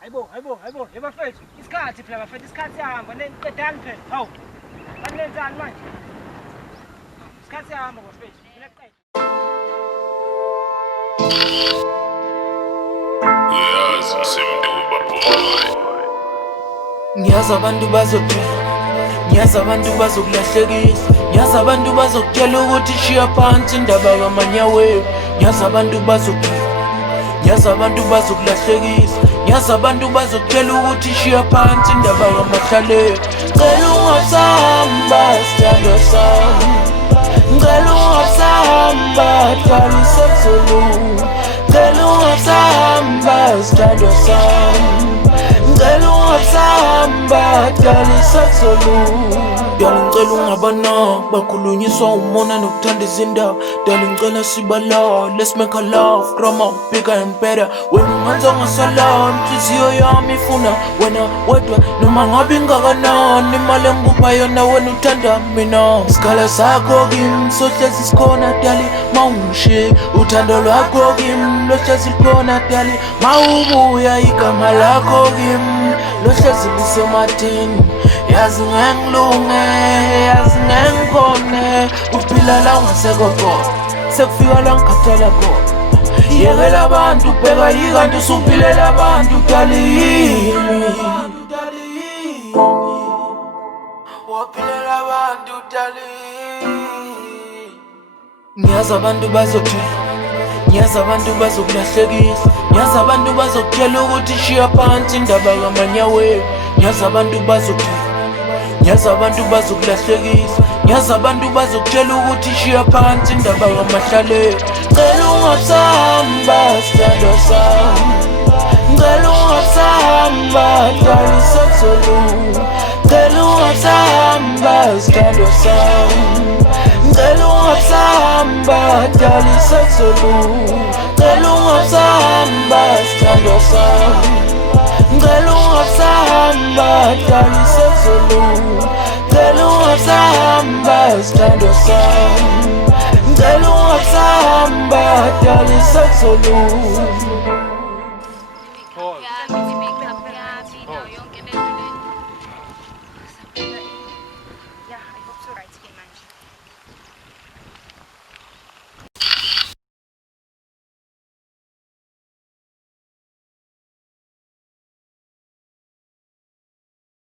Hayibo, yebafethu, isikhathi phela bafethu, isikhathi siyahamba, nedani phela, hawu, banenzani manje? Isikhathi siyahamba bafethu, mina kuqeda. Uyazi ngisemduba boy. Ngiyazi abantu bazophila, ngiyazi abantu bazokulahlekisa, ngiyazi abantu bazokutshela ukuthi shiya phansi indaba yamanyaweni, ngiyazi abantu bazophila, ngiyazi abantu bazokulahlekisa, ngiyazi abantu bazokutshela ukuthi shiya phansi indaba yamahlaleni. Ngicela ungasahamba sithandwa sami, ngicela ungasahamba qala isezulu, ngicela ungasahamba sithandwa sami, ngicela ungasahamba qala isezulu. Dala ngicela ungabana bakhulunyiswa umona nokuthanda izindaba, dala ngicela sibala, let's make a love, drama bigger and better. Wena ungenza ngasala, inhliziyo yami ifuna wena wedwa, noma ngabe ingakanani imali engikupha yona wena uthanda mina. Isikhala sakho kimi sohlezi sikhona dali mawungishiye, uthando lwakho kimi lohlezi likhona dali mawubuya, igama lakho kimi lohlezi lisematheni. Yazi ngengilunge, yazi ngengikhone, uphila la ungasekho khona, sekufika la ngikhathala khona. Yekela abantu ubheka yikanti usuphilela abantu dali, waphilela abantu dali. Ngiyazi abantu bazophila, ngiyazi abantu bazokulahlekisa, ngiyazi abantu bazokutshela ukuthi shiya phansi indaba yamanyaweni, ngiyazi abantu bazophila, ngiyazi abantu bazokulahlekisa, ngiyazi abantu bazokutshela ukuthi shiya phansi indaba yamahlaleni. Ngicela ungasahamba sithandwa sami, ngicela ungasahamba qala isezulu, ngicela ungasahamba sithandwa sami, ngicela ungasahamba qala isezulu, ngicela ungasahamba sithandwa sami, ngicela ungasahamba qala isezulu, ngicela ungasahamba sithandwa sami, ngicela ungasahamba qala isezulu.